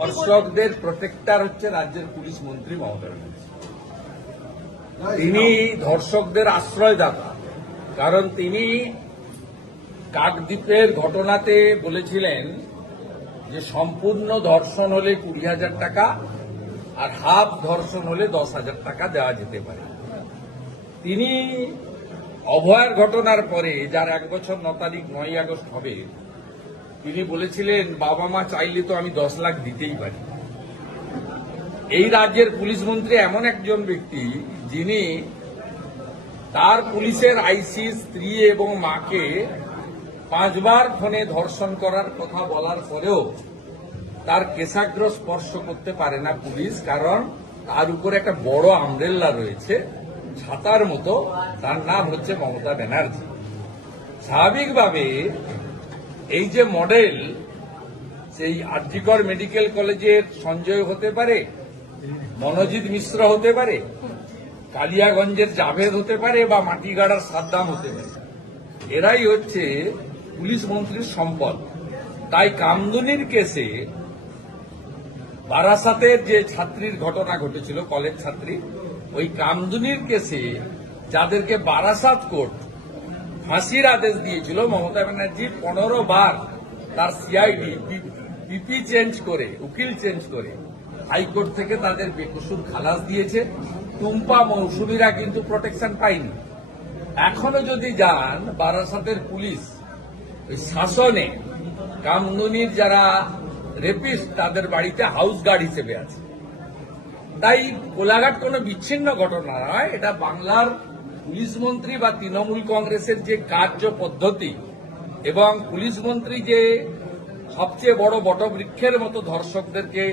দর্শকদের প্রোটেক্টার হচ্ছে রাজ্যের পুলিশ মন্ত্রী মমতা তিনি ধর্ষকদের আশ্রয়দাতা। কারণ তিনি কাকদ্বীপের ঘটনাতে বলেছিলেন যে সম্পূর্ণ ধর্ষণ হলে কুড়ি হাজার টাকা আর হাফ ধর্ষণ হলে দশ হাজার টাকা দেওয়া যেতে পারে। তিনি অভয়ার ঘটনার পরে, যার এক বছর ন তারিখ নয় আগস্ট হবে তিনি বলেছিলেন, বাবা মা চাইলে তো আমি দশ লাখ দিতেই পারি। এই রাজ্যের পুলিশ মন্ত্রী এমন একজন ব্যক্তি যিনি তার পুলিশের আইসি, স্ত্রী এবং মাকে পাঁচবার ফোনে ধর্ষণ করার কথা বলার পরেও তার কেশাগ্র স্পর্শ করতে পারে না পুলিশ, কারণ তার উপরে একটা বড় আমরেল্লা রয়েছে। ছাতার মতো তার নাম হচ্ছে মমতা ব্যানার্জি। স্বাভাবিকভাবে এই যে মডেল, সেই আরজিকর মেডিকেল কলেজের সঞ্জয় হতে পারে, মনোজিৎ মিশ্র হতে পারে, কালিয়াগঞ্জের জাভেদ হতে পারে বা মাটিগাড়ার সাদ্দাম হতে পারে। এরাই হচ্ছে পুলিশ মন্ত্রীর সম্পদ। তাই কামদুনির কেসে বারাসাতের যে ছাত্রীর ঘটনা ঘটেছিল, কলেজ ছাত্রী, ওই কামদুনির কেসে যাদেরকে বারাসাত কোর্ট ফাঁসির আদেশ দিয়েছিল মমতা ব্যানার্জি পনেরো বার তার সিআইডি পিপি চেঞ্জ করে, উকিল চেঞ্জ করে। হাইকোর্ট থেকে তাদের বেকসুর খালাস দিয়েছে। টুম্পা মৌসুমীরা কিন্তু প্রোটেকশন পায়নি। এখনও যদি যান, বারাসাতের পুলিশ ওই শাসনে কামদুনির যারা রেপিস্ট তাদের বাড়িতে হাউস গার্ড হিসেবে আছে। তাই কোলাঘাট কোনো বিচ্ছিন্ন ঘটনা নয়, এটা বাংলার পুলিশ মন্ত্রী বা তৃণমূল কংগ্রেসের যে কার্য পদ্ধতি এবং পুলিশ মন্ত্রী যে সবচেয়ে বড় বটবৃক্ষের মতো ধর্ষকদেরকে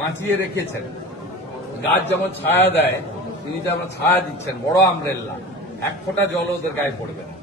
বাঁচিয়ে রেখেছেন, গাছ যেমন ছায়া দেয়, তিনি যেমন ছায়া দিচ্ছেন, বড় আমরেল্লা, এক ফোঁটা জল ওদের গায়ে পড়বে না।